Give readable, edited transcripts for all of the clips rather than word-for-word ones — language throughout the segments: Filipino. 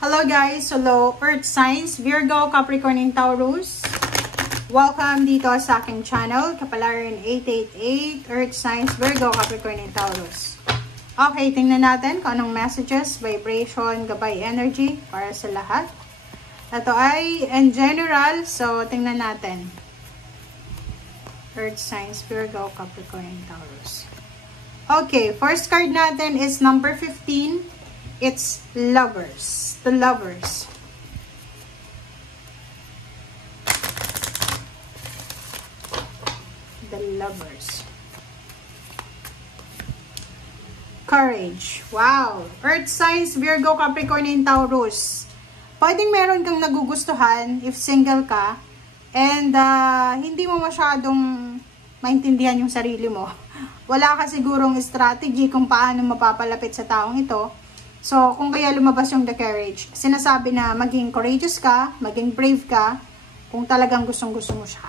Hello guys, hello Earth Signs, Virgo, Capricorn, and Taurus. Welcome dito sa aking channel, Kapalaran 888, Earth Signs, Virgo, Capricorn, and Taurus. Okay, tingnan natin kung anong messages, vibration, gabay, energy para sa lahat. Ito ay in general, so tingnan natin. Earth Signs, Virgo, Capricorn, and Taurus. Okay, first card natin is number 15. It's Lovers. The Lovers. The Lovers. Courage. Wow. Earth Signs, Virgo, Capricorn, and Taurus. Pwedeng meron kang nagugustuhan if single ka and hindi mo masyadong maintindihan yung sarili mo. Wala ka sigurong strategy kung paano mapapalapit sa taong ito. So, kung kaya lumabas yung the courage, sinasabi na maging courageous ka, maging brave ka, kung talagang gustong-gusto mo siya.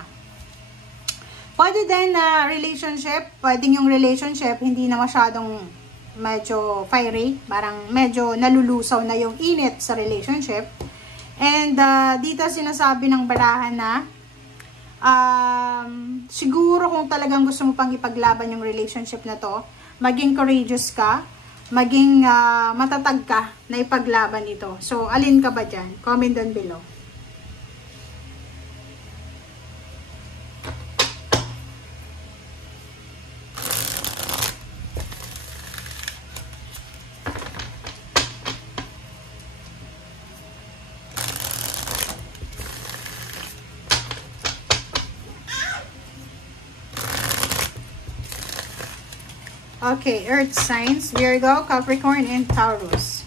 Pwede din na relationship, pwedeng yung relationship, hindi na masyadong medyo fiery, parang medyo nalulusaw na yung init sa relationship. And dito sinasabi ng barahan na, siguro kung talagang gusto mo pang ipaglaban yung relationship na to, maging courageous ka, maging matatag ka na ipaglaban ito. So, alin ka ba dyan? Comment down below. Okay, Earth Signs, Virgo, Capricorn, and Taurus.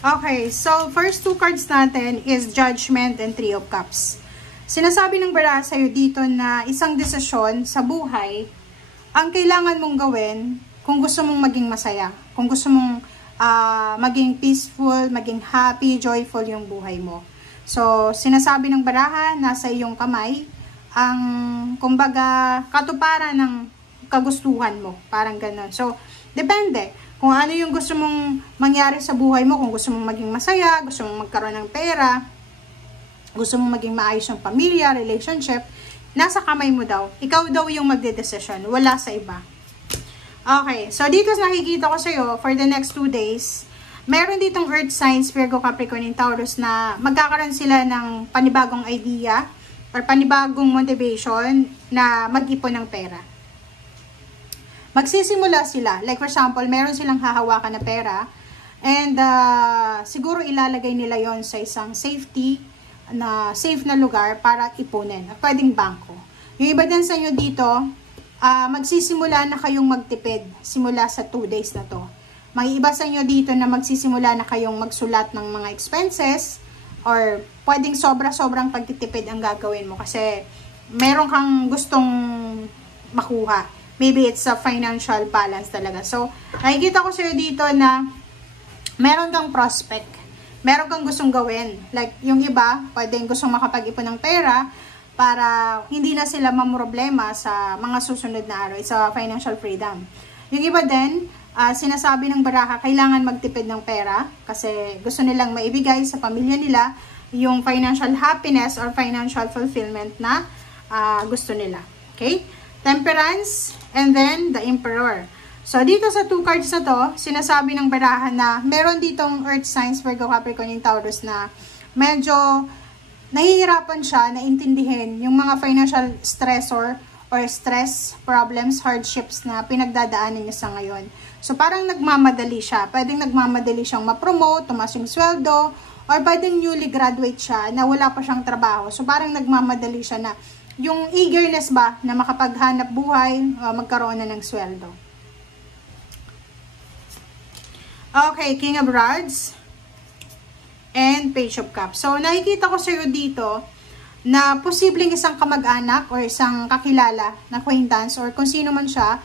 Okay, so first two cards natin is Judgment and Three of Cups. Sinasabi ng baraha sa'yo dito na isang desisyon sa buhay ang kailangan mong gawin kung gusto mong maging masaya. Kung gusto mong maging peaceful, maging happy, joyful yung buhay mo. So, sinasabi ng baraha, nasa iyong kamay ang, kumbaga, katuparan ng kagustuhan mo. Parang ganun. So, depende. Kung ano yung gusto mong mangyari sa buhay mo, kung gusto mong maging masaya, gusto mong magkaroon ng pera, gusto mong maging maayos yung pamilya, relationship, nasa kamay mo daw. Ikaw daw yung magde-decision. Wala sa iba. Okay. So, dito nakikita ko sa'yo, for the next 2 days, meron ditong Earth Signs, Virgo, Capricorn, and Taurus na magkakaroon sila ng panibagong idea or panibagong motivation na mag-ipon ng pera. Magsisimula sila. Like for example, meron silang hahawakan na pera and siguro ilalagay nila yon sa isang safe na lugar para ipunin. Pwedeng bangko. Yung iba din sa inyo dito, magsisimula na kayong magtipid simula sa 2 days na to. May iba sa inyo dito na magsisimula na kayong magsulat ng mga expenses or pwedeng sobrang pagtitipid ang gagawin mo kasi meron kang gustong makuha. Maybe it's a financial balance talaga. So, nakikita ko sa'yo dito na meron kang prospect. Meron kang gustong gawin. Like, yung iba, pwedeng gustong makapag-ipon ng pera para hindi na sila mamroblema sa mga susunod na araw. It's a financial freedom. Yung iba din, sinasabi ng baraha, kailangan magtipid ng pera kasi gusto nilang maibigay sa pamilya nila yung financial happiness or financial fulfillment na gusto nila. Okay? Temperance and then the Emperor. So, dito sa 2 cards na to, sinasabi ng baraha na meron ditong Earth Signs, Virgo, Capricorn, and Taurus na medyo nahihirapan siya na intindihin yung mga financial stressor or stress, problems, hardships na pinagdadaanan niya sa ngayon. So, parang nagmamadali siya. Pwedeng nagmamadali siyang ma-promote, tumas yung sweldo, or pwedeng newly graduate siya na wala pa siyang trabaho. So, parang nagmamadali siya na yung eagerness ba na makapaghanap buhay, magkaroon na ng sweldo. Okay, King of Rods and Page of Cups. So, nakikita ko sa'yo dito na posibleng isang kamag-anak or isang kakilala na acquaintance or kung sino man siya,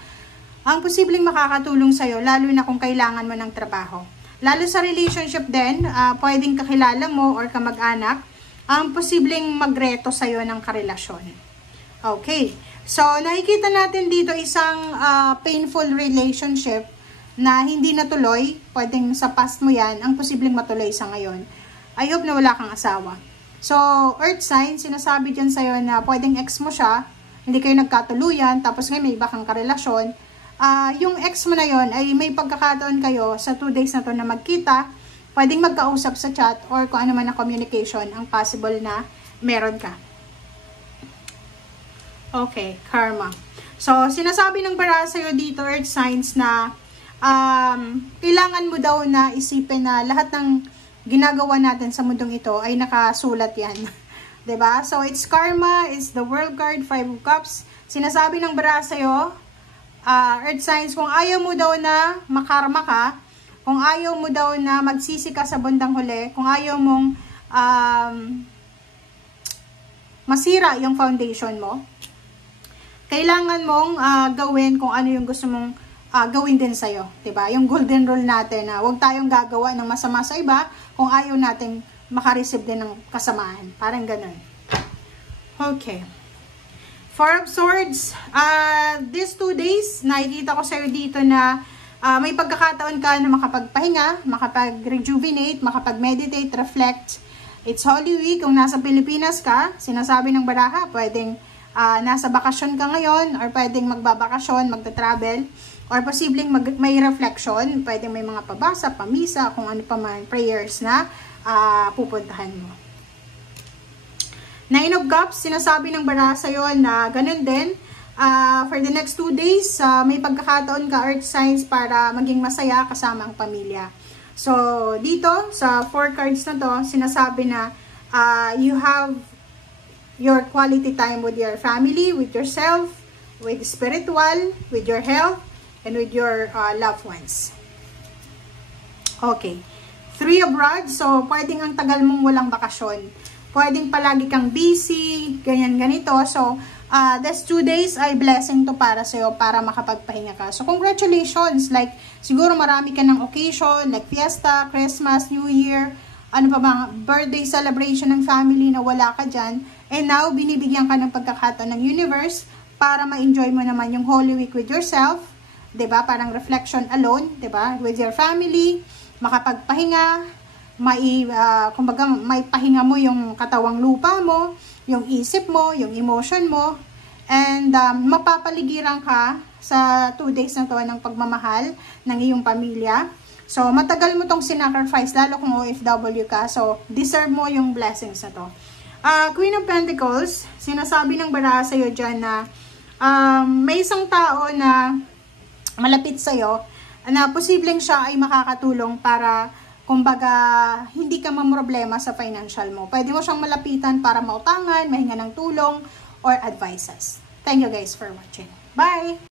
ang posibleng makakatulong sa'yo, lalo na kung kailangan mo ng trabaho. Lalo sa relationship din, pwedeng kakilala mo or kamag-anak, ang posibleng magreto sa'yo ng karelasyon. Okay. So, nakikita natin dito isang painful relationship na hindi natuloy, pwedeng sa past mo yan, ang posibleng matuloy sa ngayon. I hope na wala kang asawa. So, earth sign, sinasabi dyan sa'yo na pwedeng ex mo siya, hindi kayo nagkatuluyan, tapos ngayon may iba kang karelasyon. Yung ex mo na yon ay may pagkakataon kayo sa 2 days na to na magkita, pwedeng magkausap sa chat or kung ano man na communication ang possible na meron ka. Okay, karma. So, sinasabi ng bara sa'yo dito, earth signs, na kailangan mo daw na isipin na lahat ng ginagawa natin sa mundong ito ay nakasulat yan. 'Di ba? So, it's karma, it's the world card, 5 of cups. Sinasabi ng bara sa'yo, earth signs, kung ayaw mo daw na makarma ka, kung ayaw mo daw na magsisi ka sa bandang huli, kung ayaw mong masira yung foundation mo, kailangan mong gawin kung ano yung gusto mong gawin din sa'yo. Diba? Yung golden rule natin na huwag tayong gagawa ng masama sa iba kung ayaw nating makareceive din ng kasamaan. Parang ganun. Okay. 4 of Swords. These 2 days, nakikita ko sa'yo dito na may pagkakataon ka na makapagpahinga, makapag-rejuvenate, makapag-meditate, reflect. It's Holy Week. Kung nasa Pilipinas ka, sinasabi ng baraha, pwedeng nasa bakasyon ka ngayon, or pwedeng magbabakasyon, magta-travel, or posibleng may reflection, pwedeng may mga pabasa, pamisa, kung ano pa man, prayers na pupuntahan mo. 9 of Cups, sinasabi ng bara sa'yo na ganun din, for the next 2 days, may pagkakataon ka, earth signs, para maging masaya kasama ang pamilya. So, dito, sa 4 cards na to, sinasabi na you have your quality time with your family, with yourself, with spiritual, with your health, and with your loved ones. Okay. 3 of Rods. So, pwedeng ang tagal mong walang bakasyon. Pwedeng palagi kang busy, ganyan, ganito. So, this 2 days ay blessing to para sa'yo, para makapagpahinga ka. So, congratulations. Like, siguro marami ka ng occasion, like fiesta, Christmas, New Year, ano pa bang birthday celebration ng family na wala ka dyan. And now, binibigyan ka ng pagkakataon ng universe para ma-enjoy mo naman yung Holy Week with yourself. 'Di ba? Parang reflection alone, 'di ba? With your family, makapagpahinga, kumbaga may pahinga mo yung katawang lupa mo, yung isip mo, yung emotion mo, and mapapaligiran ka sa 2 days na to ng pagmamahal ng iyong pamilya. So, matagal mo tong sinacrifice, lalo kung OFW ka. So, deserve mo yung blessings na to. Queen of Pentacles, sinasabi ng bara sa'yo dyan na may isang tao na malapit sa'yo, na posibleng siya ay makakatulong para, kumbaga, hindi ka mamroblema sa financial mo. Pwede mo siyang malapitan para mautangan, mahinga ng tulong, or advices. Thank you guys for watching. Bye!